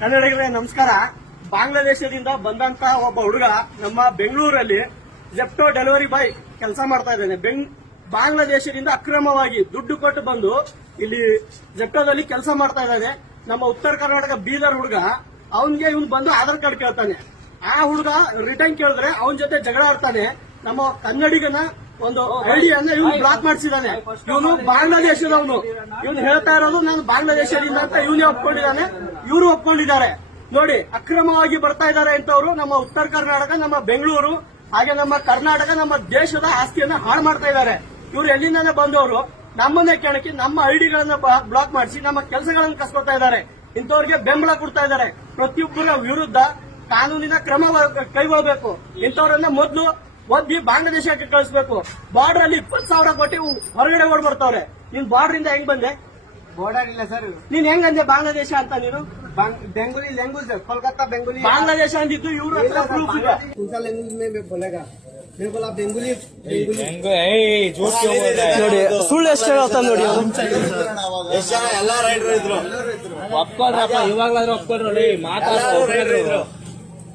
ಕನ್ನಡಿಗರೇ ನಮಸ್ಕಾರ. ಬಾಂಗ್ಲಾದೇಶದಿಂದ ಬಂದಂತ ಒಬ್ಬ ಹುಡುಗ ನಮ್ಮ ಬೆಂಗಳೂರಲ್ಲಿ ಜೆಪ್ಟೋ ಡೆಲಿವರಿ ಬಾಯ್ ಕೆಲಸ ಮಾಡ್ತಾ ಇದ್ದಾನೆ. ಬಾಂಗ್ಲಾದೇಶದಿಂದ ಅಕ್ರಮವಾಗಿ ದುಡ್ಡು ಕೊಟ್ಟು ಬಂದು ಇಲ್ಲಿ ಜೆಪ್ಟೋದಲ್ಲಿ ಕೆಲಸ ಮಾಡ್ತಾ ಇದ್ದಾನೆ. ನಮ್ಮ ಉತ್ತರ ಕರ್ನಾಟಕ ಬೀದರ್ ಹುಡುಗ, ಅವನ್ಗೆ ಇವ್ನು ಬಂದು ಆಧಾರ್ ಕಾರ್ಡ್ ಕೇಳ್ತಾನೆ. ಆ ಹುಡುಗ ರಿಟರ್ನ್ ಕೇಳಿದ್ರೆ ಅವನ ಜೊತೆ ಜಗಳ ಆಡ್ತಾನೆ. ನಮ್ಮ ಕನ್ನಡಿಗನ ಒಂದು ಐಡಿಯನ್ನ ಇವನು ಬ್ಲಾಕ್ ಮಾಡಿಸಿದಾನೆ. ಇವನು ಬಾಂಗ್ಲಾದೇಶದವನು. ಇವನು ಹೇಳ್ತಾ ಇರೋದು ನಾನು ಬಾಂಗ್ಲಾದೇಶದಿಂದ ಅಂತ ಇವನೇ ಒಪ್ಕೊಂಡಿದ್ದಾನೆ, ಇವರು ಒಪ್ಕೊಂಡಿದ್ದಾರೆ. ನೋಡಿ, ಅಕ್ರಮವಾಗಿ ಬರ್ತಾ ಇದ್ದಾರೆ ಅಂತವ್ರು ನಮ್ಮ ಉತ್ತರ ಕರ್ನಾಟಕ, ನಮ್ಮ ಬೆಂಗಳೂರು, ಹಾಗೆ ನಮ್ಮ ಕರ್ನಾಟಕ, ನಮ್ಮ ದೇಶದ ಆಸ್ತಿಯನ್ನ ಹಾಳು ಮಾಡ್ತಾ ಇದ್ದಾರೆ. ಇವ್ರು ಎಲ್ಲಿಂದಾನೆ ಬಂದವರು ನಮ್ಮನ್ನೇ ಕೆಣಕಿ ನಮ್ಮ ಐಡಿಗಳನ್ನ ಬ್ಲಾಕ್ ಮಾಡಿಸಿ ನಮ್ಮ ಕೆಲಸಗಳನ್ನು ಕಸ್ಕೊತಾ ಇದ್ದಾರೆ. ಇಂಥವ್ರಿಗೆ ಬೆಂಬಲ ಕೊಡ್ತಾ ಇದ್ದಾರೆ. ಪ್ರತಿಯೊಬ್ಬರ ವಿರುದ್ಧ ಕಾನೂನಿನ ಕ್ರಮ ಕೈಗೊಳ್ಳಬೇಕು. ಇಂಥವ್ರನ್ನ ಮೊದಲು ಒಬ್ಬಿ ಬಾಂಗ್ಲಾದೇಶಕ್ಕೆ ಕಳಿಸಬೇಕು. ಬಾರ್ಡರ್ ಅಲ್ಲಿ 20,000 ಕೊಟ್ಟು ಹೊರಗಡೆ ಓಡ್ ಬರ್ತಾವ್ರೆ. ನೀನ್ ಬಾರ್ಡರ್ ಇಂದ ಹೆಂಗ್ ಬಂದೆ? ಬಾರ್ಡರ್ ಇಲ್ಲ ಸರ್. ನೀನ್ ಹೆಂಗಂದೆ ಬಾಂಗ್ಲಾದೇಶ ಅಂತ? ನೀನು बेंगोली लैंग्वेज है, कोलकाता बेंगोली ಬಾಂಗ್ಲಾದೇಶ ಅಂದಿದ್ದು ಇವ್ರ ಹತ್ರ ಪ್ರೂಫ್ ಇದೆ. कौन लैंग्वेज में बोलेगा? मेरे को बेंगोली ನೋಡಿ, ಸುಳ್ಳು ಎಷ್ಟು ಹೇಳ್ತಾ ನೋಡಿ. ಎಷ್ಟು ಜನ ಎಲ್ಲಾ ರೈಡರ್ ಇದ್ರು, ಒಪ್ಕೊಳ್ರಪ್ಪ, ಇವಾಗ್ಲಾದ್ರೂ ಒಪ್ಕೊಳ್ರಿ. ಮಾತಾಡ್ರು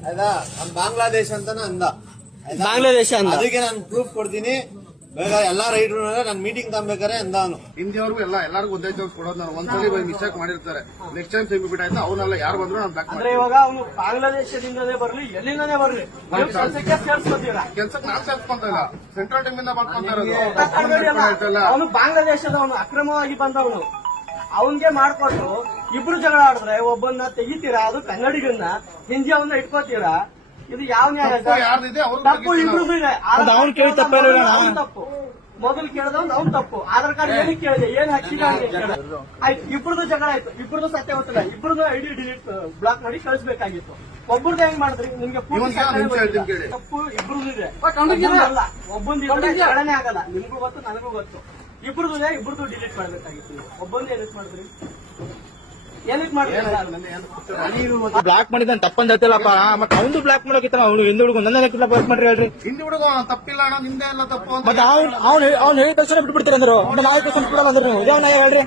ಆಯ್ತಾ? ನಮ್ ಬಾಂಗ್ಲಾದೇಶ ಅಂತಾನೆ ಅಂದ. ಬಾಂಗ್ಲಾದೇಶ ಅಂದ. ಅದಕ್ಕೆ ನಾನು ಪ್ರೂಫ್ ಕೊಡ್ತೀನಿ. ಬೇಕಾದ್ರೆ ಎಲ್ಲಾ ರೈಡರ್ ನಾನು ಮೀಟಿಂಗ್ ತಗೋಬೇಕಾರೆ ಅಂದ ಅವನು. ಹಿಂದಿಯವ್ರಿಗೂ ಎಲ್ಲರಿಗೂ ಒಂದೇ ಚಾನ್ಸ್ ಕೊಡೋದು. ನಾನು ಒಂದ್ಸಲಿ ಮಿಸ್ಟೇಕ್ ಮಾಡಿರ್ತಾರೆ, ನೆಕ್ಸ್ಟ್ ಟೈಮ್ ಸೇಮ್ ಬಿಟ್ ಆಯ್ತು. ಅವನ್ನೆಲ್ಲ ಯಾರು ಬಂದ್ರು ನಾನು ಬ್ಲಾಕ್ ಅಂದ್ರೆ ಇವಾಗ ಅವನು ಬಾಂಗ್ಲಾದೇಶದಿಂದನೇ ಬರ್ಲಿ, ಎಲ್ಲಿಂದನೇ ಬರ್ಲಿ, ಕೆಲಸಕ್ಕೆ ಸೇರ್ಸ್ಕೊತೀರಾ? ಕೆಲ್ಸಕ್ಕೆ ನಾನು ಸೇರ್ಸ್ಕೊಂತ ಇಲ್ಲ, ಸೆಂಟ್ರಲ್ ಟೀಮ್ ಇಂದ ಬರ್ಕೊಂತ ಇರೋದು. ಅವನು ಬಾಂಗ್ಲಾದೇಶದವನು, ಅಕ್ರಮವಾಗಿ ಬಂದವನು. ಅವನ್ಗೆ ಮಾಡ್ಕೊಟ್ಟು ಇಬ್ರು ಜಗಳ ಆಡಿದ್ರೆ ಒಬ್ಬನ್ನ ತೆಗಿತೀರಾ? ಅದು ಕನ್ನಡಿಗನ್ನ, ಹಿಂದಿ ಅವನ್ನ ಇಟ್ಕೋತೀರಾ? ಇದು ಯಾವ ನ್ಯಾಯ? ತಪ್ಪು ಇಬ್ರು ಇದೆ. ಅವ್ನು ಕೇಳಿ ತಪ್ಪು ಮೊದಲು ಕೇಳಿದವ್ನು ಅವ್ನು ತಪ್ಪು. ಆಧಾರ್ ಕಾರ್ಡ್ ಏನಕ್ಕೆ ಕೇಳಿದೆ, ಏನ್ ಹಚ್ಚಿದ ಆಯ್ತು. ಇಬ್ರದ್ದು ಜಗಳ ಆಯ್ತು, ಇಬ್ರದ್ದು ಸತ್ಯ ಗೊತ್ತಿಲ್ಲ. ಇಬ್ರದ್ದು ಐಡಿ ಡಿಲೀಟ್ ಬ್ಲಾಕ್ ಮಾಡಿ ಕಳಿಸಬೇಕಾಗಿತ್ತು. ಒಬ್ಬರದ್ದು ಹೆಂಗ್ ಮಾಡಿದ್ರಿ? ನಿಮ್ಗೆ ತಪ್ಪು ಇಬ್ರದ್ದು ಇದೆ. ಅಲ್ಲ, ಒಬ್ಬಂದು ಜಗಳನೇ ಆಗಲ್ಲ. ನಿಮ್ಗೂ ಗೊತ್ತು, ನನಗೂ ಗೊತ್ತು. ಇಬ್ರದ್ದು ಇದೆ, ಇಬ್ರದ್ದು ಡಿಲೀಟ್ ಮಾಡ್ಬೇಕಾಗಿತ್ತು. ಒಬ್ಬಂದು ಏನಕ್ಕೆ ಮಾಡಿದ್ರಿ? ಏನಕ್ಕೆ ಮಾಡಿದ್ರಿ? ಬ್ಲಾಕ್ ಮಾಡಿದ ತಪ್ಪಂತ ಹೇಳ್ತಿಲ್ಲಪ್ಪ. ಮತ್ತೆ ಅವ್ನು ಬ್ಲಾಕ್ ಮಾಡೋಕಿತ್ತ ಅವ್ನು ಹಿಂದೆ ಹುಡುಗ ನನ್ನ ಬ್ಲಾಕ್ ಮಾಡ್ರಿ ಹೇಳ್ರಿ. ಹಿಂದಿ ಹುಡುಗ ತಪ್ಪಿಲ್ಲ ಅಣ್ಣ, ನಿಂದೆ ಎಲ್ಲ ತಪ್ಪು ಅಂತ. ಮತ್ತೆ ಅವ್ನು ಹೇಳಿದ ತಕ್ಷಣ ಬಿಟ್ಬಿಡ್ತೀರ ಅಂದ್ರು. ನಾಳೆ ತಕ್ಷಣ ಬಿಡಲ್ಲ ಅಂದ್ರು ನೀವು. ಇದೇವ್ ನ್ಯಾಯ ಹೇಳ್ರಿ,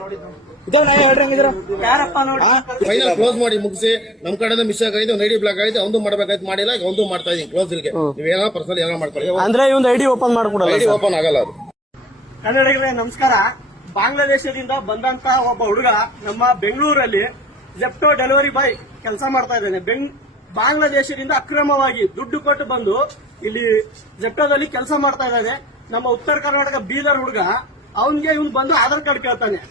ಇದೇವ್ ನ್ಯಾಯ ಹೇಳ್ರಿ. ಹಂಗಿದ್ರ ಯಾರಪ್ಪ ನೋಡಿ, ಫೈನಲ್ ಕ್ಲೋಸ್ ಮಾಡಿ ಮುಗಿಸಿ. ನಮ್ ಕಡೆಯಿಂದ ಮಿಸ್ಟೇಕ್ ಆಗಿದೆ, ಒಂದು ಐಡಿ ಬ್ಲಾಕ್ ಆಗಿದೆ. ಒಂದು ಮಾಡ್ಬೇಕಾಯ್ತು, ಮಾಡಿಲ್ಲ. ಈಗ ಒಂದು ಮಾಡ್ತಾ ಇದೀನಿ ಕ್ಲೋಸ್. ಇಲ್ಗೆ ನೀವೇನೋ ಪರ್ಸನಲ್ ಏನೋ ಮಾಡ್ಕೊಳ್ಳಿ. ಅಂದ್ರೆ ಇವಂದು ಐಡಿ ಓಪನ್ ಮಾಡ್ಕೊಡಲ್ಲ. ಐಡಿ ಓಪನ್ ಆಗಲ್ಲ ಅದು. ಕನ್ನಡಿಗರೇ ನಮಸ್ಕಾರ. ಬಾಂಗ್ಲಾದೇಶದಿಂದ ಬಂದಂತ ಒಬ್ಬ ಹುಡುಗ ನಮ್ಮ ಬೆಂಗಳೂರಲ್ಲಿ ಜೆಪ್ಟೋ ಡೆಲಿವರಿ ಬಾಯ್ ಕೆಲಸ ಮಾಡ್ತಾ ಇದ್ದಾನೆ. ಬಾಂಗ್ಲಾದೇಶದಿಂದ ಅಕ್ರಮವಾಗಿ ದುಡ್ಡು ಕೊಟ್ಟು ಬಂದು ಇಲ್ಲಿ ಜೆಪ್ಟೋದಲ್ಲಿ ಕೆಲಸ ಮಾಡ್ತಾ ಇದ್ದಾನೆ. ನಮ್ಮ ಉತ್ತರ ಕರ್ನಾಟಕ ಬೀದರ್ ಹುಡುಗ, ಅವನ್ಗೆ ಇವ್ನು ಬಂದು ಆಧಾರ್ ಕಾರ್ಡ್ ಕೇಳ್ತಾನೆ.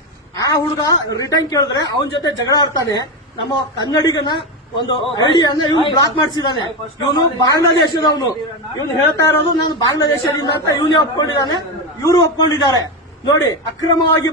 ಆ ಹುಡುಗ ರಿಟರ್ನ್ ಕೇಳಿದ್ರೆ ಅವನ ಜೊತೆ ಜಗಳ ಆಡ್ತಾನೆ. ನಮ್ಮ ಕನ್ನಡಿಗನ ಒಂದು ಐಡಿಯನ್ನ ಇವನು ಬ್ಲಾಕ್ ಮಾಡಿಸಿದಾನೆ. ಇವನು ಬಾಂಗ್ಲಾದೇಶದವನು. ಇವನು ಹೇಳ್ತಾ ಇರೋದು ನಾನು ಬಾಂಗ್ಲಾದೇಶದಿಂದ ಅಂತ ಇವನೇ ಒಪ್ಕೊಂಡಿದ್ದಾನೆ, ಇವರು ಒಪ್ಕೊಂಡಿದ್ದಾರೆ. ನೋಡಿ, ಅಕ್ರಮವಾಗಿ